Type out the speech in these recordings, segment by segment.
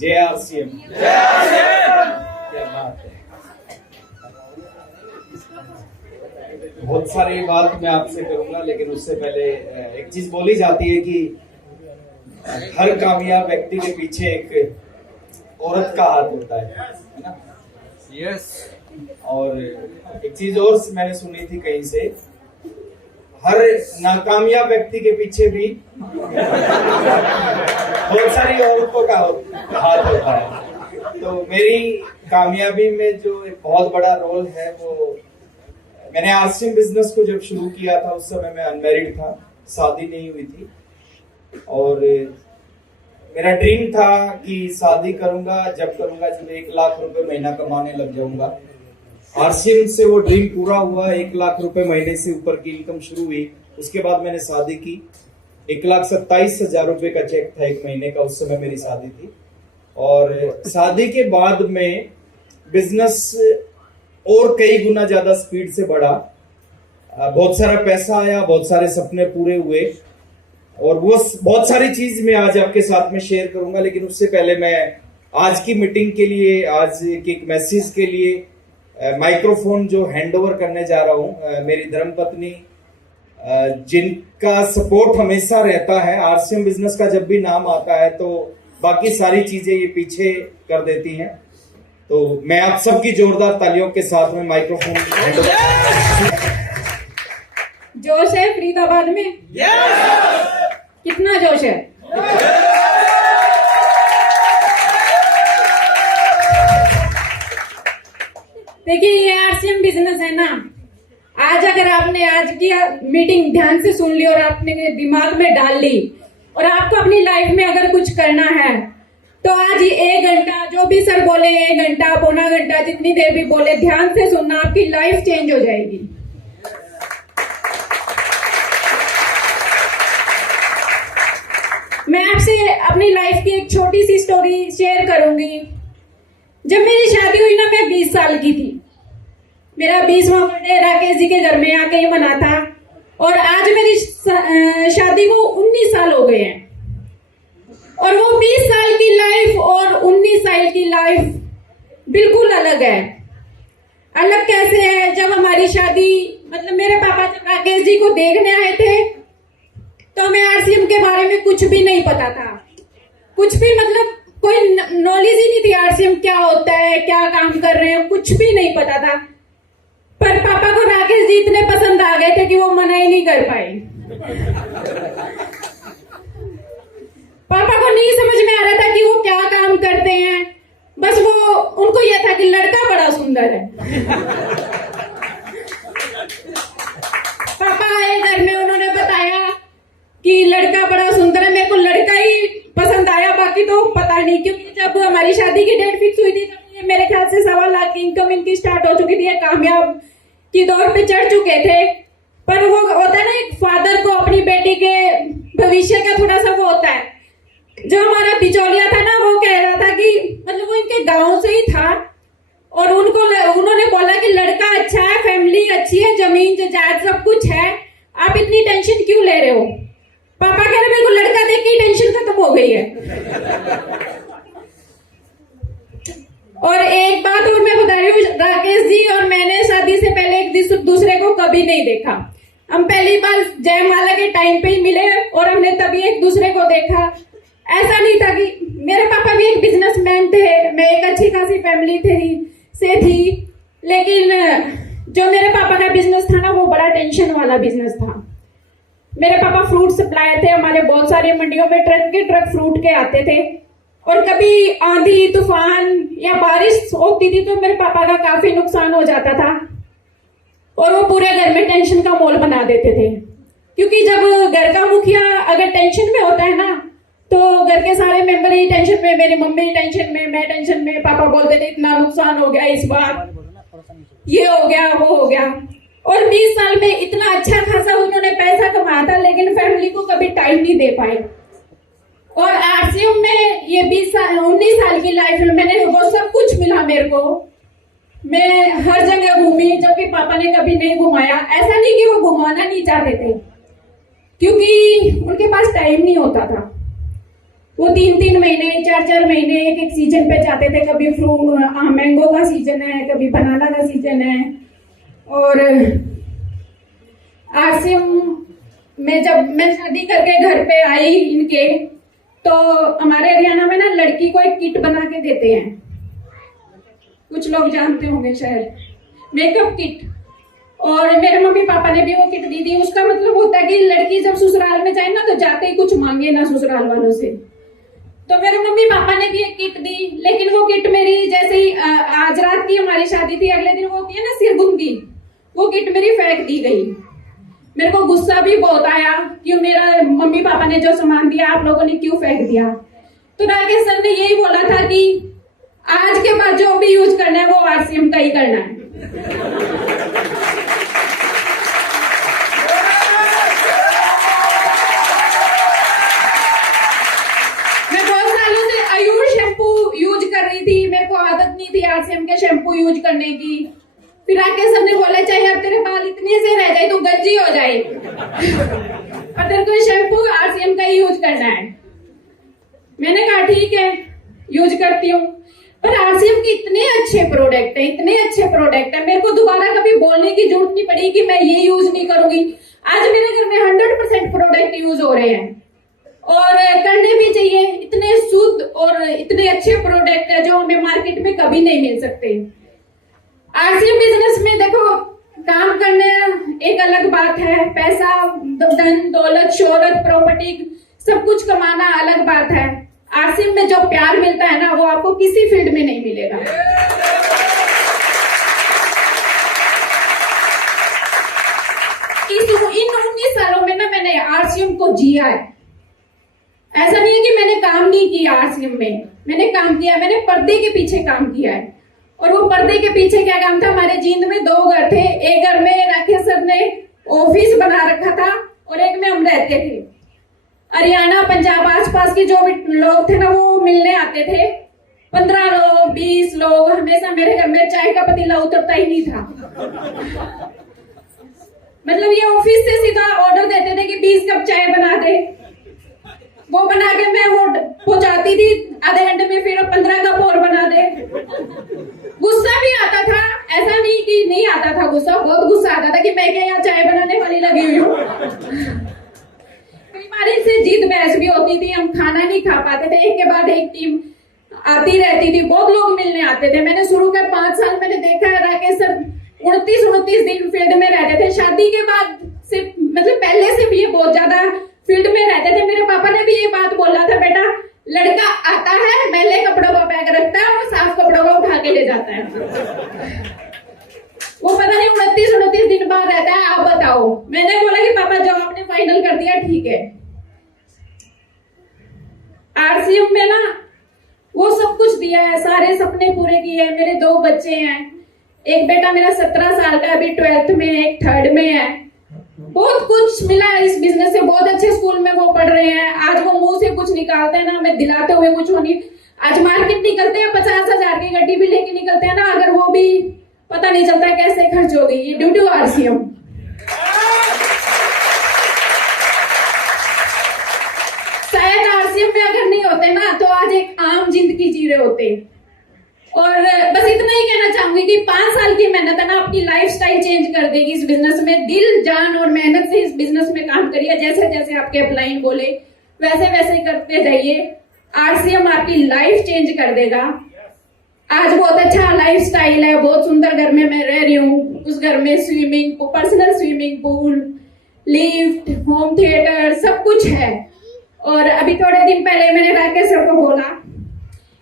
जय आरसीएम। क्या बात है। बहुत सारी बात मैं आपसे करूंगा, लेकिन उससे पहले एक चीज बोली जाती है कि हर कामयाब व्यक्ति के पीछे एक औरत का हाथ होता है ना। यस। और एक चीज और मैंने सुनी थी कहीं से, हर नाकामयाब व्यक्ति के पीछे भी बहुत सारी औरतों का हाथ होता है। तो मेरी कामयाबी में जो एक बहुत बड़ा रोल है वो, मैंने आरसीएम बिजनेस को जब शुरू किया था उस समय मैं अनमैरिड था, शादी नहीं हुई थी। और मेरा ड्रीम था कि शादी करूंगा जब 1 लाख रुपए महीना कमाने लग जाऊंगा। आरसीएम से वो ड्रीम पूरा हुआ। 1 लाख रुपए महीने से ऊपर की इनकम शुरू हुई। उसके बाद मैंने शादी की। 1,27,000 रुपए का चेक था 1 महीने का, उस समय मेरी शादी थी। और शादी के बाद में बिजनेस और कई गुना ज्यादा स्पीड से बढ़ा। बहुत सारा पैसा आया, बहुत सारे सपने पूरे हुए, और वो बहुत सारी चीज मैं आज आपके साथ में शेयर करूंगा। लेकिन उससे पहले मैं आज की मीटिंग के लिए, आज के एक मैसेज के लिए माइक्रोफोन जो हैंडओवर करने जा रहा हूं, मेरी धर्मपत्नी जिनका सपोर्ट हमेशा रहता है। आरसीएम बिजनेस का जब भी नाम आता है तो बाकी सारी चीजें ये पीछे कर देती हैं। तो मैं आप सबकी जोरदार तालियों के साथ में माइक्रोफोन जोश है फरीदाबाद में। कितना जोश है। देखिए, ये आरसीएम बिजनेस है ना। आज अगर आपने आज की मीटिंग ध्यान से सुन ली और आपने दिमाग में डाल ली और आपको अपनी लाइफ में अगर कुछ करना है तो आज ये 1 घंटा जो भी सर बोले, 1 घंटा, पौना घंटा, जितनी देर भी बोले, ध्यान से सुनना, आपकी लाइफ चेंज हो जाएगी। मैं आपसे अपनी लाइफ की एक छोटी सी स्टोरी शेयर करूंगी। जब मेरी शादी हुई ना, मैं 20 साल की थी। मेरा 20वां बर्थडे राकेश जी के घर में आके ही मना था। और आज मेरी शादी को 19 साल हो गए हैं। और वो 20 साल की लाइफ और 19 साल की लाइफ बिल्कुल अलग है। अलग कैसे है? जब हमारी शादी, मतलब मेरे पापा जब राकेश जी को देखने आए थे तो हमें आरसीएम के बारे में कुछ भी नहीं पता था। कुछ भी, मतलब कोई नॉलेज ही नहीं थी आरसीएम क्या होता है, क्या काम कर रहे हैं, कुछ भी नहीं पता था। पर पापा को राकेश जी इतने पसंद आ गए थे कि वो मना ही नहीं कर पाए। पापा को नहीं समझ में आ रहा था कि वो क्या काम करते हैं, बस वो उनको यह था कि लड़का बड़ा सुंदर है। पापा आए घर में, उन्होंने बताया कि लड़का बड़ा सुंदर है। मेरे को लड़का ही पसंद आया, बाकी तो पता नहीं। क्योंकि जब हमारी शादी की डेट फिक्स हुई थी तब ये मेरे ख्याल से 1.25 लाख की इनकम इनकी स्टार्ट हो चुकी थी, कामयाब की दौर पे चढ़ चुके थे। पर वो होता है ना, एक फादर को अपनी बेटी के भविष्य का थोड़ा सा वो होता है। जो हमारा बिचौलिया था ना, वो कह रहा था कि, मतलब वो इनके गांव से ही था, और उन्होंने बोला कि लड़का अच्छा है, फैमिली अच्छी है, जमीन जायदाद सब कुछ है, आप इतनी टेंशन क्यों ले रहे हो। पापा कह रहे मेरे को लड़का देख के टेंशन खत्म हो गई है। और एक बात और मैं बता रही हूँ, राकेश जी और मैंने शादी से पहले एक दूसरे को कभी नहीं देखा। हम पहली बार जयमाला के टाइम पे ही मिले और हमने तभी एक दूसरे को देखा। ऐसा नहीं था कि, मेरे पापा भी एक बिजनेसमैन थे, मैं एक अच्छी खासी फैमिली थी, लेकिन जो मेरे पापा का बिजनेस था ना, वो बड़ा टेंशन वाला बिजनेस था। मेरे पापा फ्रूट सप्लायर थे। हमारे बहुत सारी मंडियों में ट्रक के ट्रक फ्रूट के आते थे, और कभी आंधी तूफान या बारिश होती थी तो मेरे पापा का काफी नुकसान हो जाता था, और वो पूरे घर में टेंशन का माहौल बना देते थे। क्योंकि जब घर का मुखिया अगर टेंशन में होता है ना, तो घर के सारे मेंबर ही टेंशन में, मेरी मम्मी टेंशन में, मैं टेंशन में। पापा बोलते थे इतना नुकसान हो गया इस बार, ये हो गया, वो हो गया। और 20 साल में इतना अच्छा खासा उन्होंने पैसा कमाया था, लेकिन फैमिली को कभी टाइम नहीं दे पाए। और आरसीएम में ये 19 साल की लाइफ में मैंने वो सब कुछ मिला मेरे को। मैं हर जगह घूमी, जबकि पापा ने कभी नहीं घुमाया। ऐसा नहीं कि वो घुमाना नहीं चाहते थे, क्योंकि उनके पास टाइम नहीं होता था। वो 3-3 महीने 4-4 महीने एक सीजन पे जाते थे। कभी फ्रूट मैंगो का सीजन है, कभी बनाना का सीजन है। और आरसीएम में जब मैं शादी करके घर पे आई इनके, तो हमारे हरियाणा में ना लड़की को एक किट बना के देते हैं, कुछ लोग जानते होंगे शायद, मेकअप किट। और मेरे मम्मी पापा ने भी वो किट दी थी। उसका मतलब होता है कि लड़की जब ससुराल में जाए ना तो जाते ही कुछ मांगे ना ससुराल वालों से। तो मेरे मम्मी पापा ने भी एक किट दी, लेकिन वो किट मेरी जैसे ही आज रात की हमारी शादी थी, अगले दिन वो होती है ना सिरगुंदी, वो किट मेरी फेंक दी गई। मेरे को गुस्सा भी बहुत आया कि मेरा मम्मी पापा ने जो सामान दिया आप लोगों ने क्यों फेंक दिया। तो राकेश सर ने यही बोला था कि आज के बाद जो भी यूज करना है वो आरसीएम का ही करना है। मैं बहुत सालों से आयुष शैम्पू यूज कर रही थी, मेरे को आदत नहीं थी आरसीएम के शैम्पू यूज करने की। फिर राकेश सर ने बोला चाहे अब तेरे बाल इतने से रह जाए तो गंजी हो जाए पर तेरे को शैम्पू आरसीएम का ही यूज करना है। मैंने कहा ठीक है, यूज करती हूँ। पर आरसीएम के इतने अच्छे प्रोडक्ट है, इतने अच्छे प्रोडक्ट है, मेरे को दोबारा कभी बोलने की जरूरत नहीं पड़ी कि मैं ये यूज नहीं करूंगी। आज मेरे घर में 100% प्रोडक्ट यूज हो रहे हैं और करने भी चाहिए। इतने शुद्ध और इतने अच्छे प्रोडक्ट है जो हमें मार्केट में कभी नहीं मिल सकते। आरसीएम बिजनेस में देखो, काम करने एक अलग बात है, पैसा धन दौलत शोहरत प्रॉपर्टी सब कुछ कमाना अलग बात है। आरसीएम में जो प्यार मिलता है ना वो आपको किसी फील्ड में नहीं मिलेगा। इन 19 सालों में ना मैंने आरसीएम को जिया है। ऐसा नहीं है कि मैंने काम नहीं किया आरसीएम में, मैंने काम किया, मैंने पर्दे के पीछे काम किया है। और वो पर्दे के पीछे क्या काम था, हमारे जींद में 2 घर थे। एक घर में राकेश सर ने ऑफिस बना रखा था और एक में हम रहते थे। हरियाणा पंजाब आसपास के जो भी लोग थे ना वो मिलने आते थे, 15 लोग 20 लोग। हमेशा मेरे घर में चाय का पतीला उतरता ही नहीं था। मतलब ये ऑफिस से सीधा ऑर्डर देते थे कि 20 कप चाय बना दे, वो बना के मैं वो पहुंचाती थी आधे घंटे में, फिर 15 कप और बना दे। गुस्सा भी आता था, ऐसा नहीं कि नहीं आता था गुस्सा, बहुत गुस्सा आता था कि मैं क्या यहाँ चाय बनाने वाली लगी हुई हूँ। कई बार इससे जीत बहस भी होती थी, हम खाना नहीं खा पाते थे। एक के बाद एक टीम आती रहती थी, बहुत लोग मिलने आते थे। मैंने शुरू के 5 साल मैंने देखा है राकेश सर 29-29 दिन फील्ड में रहते थे। शादी के बाद से मतलब पहले से भी ये बहुत ज्यादा फील्ड में रहते थे। मेरे पापा ने भी ये बात बोला था, बेटा लड़का आता है मैले कपड़ों का बैग रखता है और साफ कपड़ों को उठा के ले जाता है। वो पता नहीं 29-29 दिन बाद रहता है। आप बताओ। मैंने बोला कि पापा जो आपने फाइनल कर दिया ठीक है। आरसीएम में ना वो सब कुछ दिया है, सारे सपने पूरे किए हैं। मेरे 2 बच्चे हैं, एक बेटा मेरा 17 साल का अभी 12th में है, एक 3rd में है। बहुत कुछ मिला है इस बिजनेस से, बहुत अच्छे स्कूल में वो पढ़ रहे हैं। आज वो मुंह से कुछ निकालते हैं ना, हमें दिलाते हुए कुछ होनी। आज मार्केट निकलते हैं 50,000 की गड्डी भी लेके निकलते हैं ना, अगर वो भी पता नहीं चलता कैसे खर्च हो गई, ड्यू टू आरसीएम। शायद आरसीएम में अगर नहीं होते ना तो आज एक आम जिंदगी जी रहे होते। और बस इतना ही कहना चाहूंगी कि 5 साल की मेहनत है ना आपकी लाइफस्टाइल चेंज कर देगी इस बिजनेस में। दिल जान और मेहनत से इस बिजनेस में काम करिए। जैसे जैसे आपके अपलाइन बोले वैसे वैसे करते जाइए। आरसीएम आपकी लाइफ चेंज कर देगा। आज बहुत अच्छा लाइफस्टाइल है, बहुत सुंदर घर में मैं रह रही हूँ। उस घर में swimming pool, personal swimming pool, lift, home theatre सब कुछ है। और अभी थोड़े दिन पहले मैंने राकेश सर को बोला,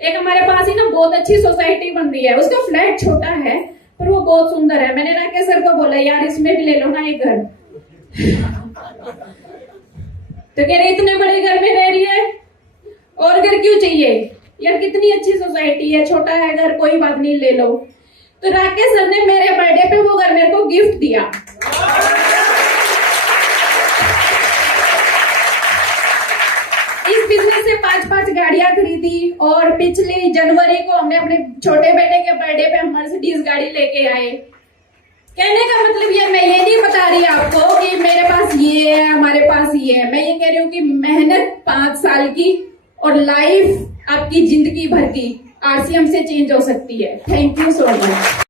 एक हमारे पास ही ना बहुत अच्छी सोसाइटी बन रही है, उसका फ्लैट छोटा है पर वो बहुत सुंदर है। मैंने राकेश सर को बोला यार इसमें भी ले लो ना एक घर। तो कह रहे इतने बड़े घर में रह रही है और घर क्यों चाहिए यार, कितनी अच्छी सोसाइटी है, छोटा है घर, कोई बात नहीं ले लो। तो राकेश सर ने मेरे बर्थडे पे वो घर मेरे को गिफ्ट दिया। इस बिजनेस से 5-5 गाड़ियां खरीदी और पिछले जनवरी को हमने अपने छोटे बेटे के बर्थडे पे हम मर्सिडीज गाड़ी लेके आए। कहने का मतलब ये, मैं ये नहीं बता रही आपको कि मेरे पास ये है हमारे पास ये है, मैं ये कह रही हूँ कि मेहनत 5 साल की और लाइफ आपकी जिंदगी भर की आरसीएम से चेंज हो सकती है। Thank you so much.